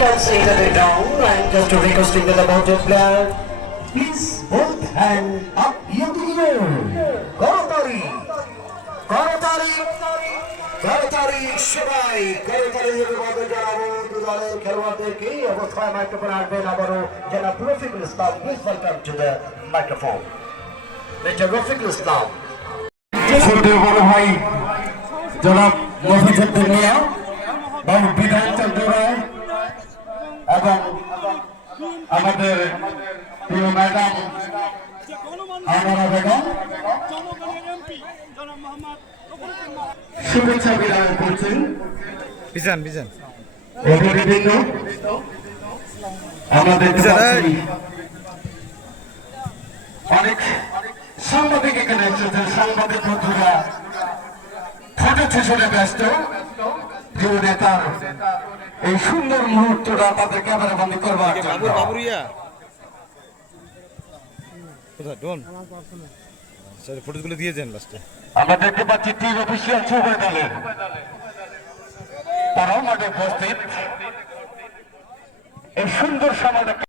can see that they down and just requesting that the mountain player, please both hand up in the air. Korotari, Korotari, Korotari, সবাই Korotari এভাবে জানাবো দুদলের খেলোয়াড়দেরকে এই অবস্থায় microphone আসবেন আবারও জনাব Rafiqul Islam, please welcome to the microphone. Mister Rafiqul Islam, ছোটদের বড় ভাই জনাব মফিজুদ্দিন মিয়া, বাবু বিধান চন্দ্র রায় এবং আমাদের প্রিয় ম্যাডাম আনোয়ারা বেগম শুভেচ্ছা বিনিময় করছেন। অতিথিবৃন্দ, আমাদের অনেক সাংবাদিক এখানে এসেছেন। সাংবাদিক বন্ধুরা ফটো সেশনে ব্যস্ত। প্রিয় নেতার এই সুন্দর মুহূর্তটা তাদের ক্যামেরা বন্দি করবার জন্য ফটোগুলো দিয়েছেন লাস্টে। আমরা দেখতে পাচ্ছি টিম অফিসিয়াল উভয় দলের তারাও মাঠে উপস্থিত। এই সুন্দর সমাজ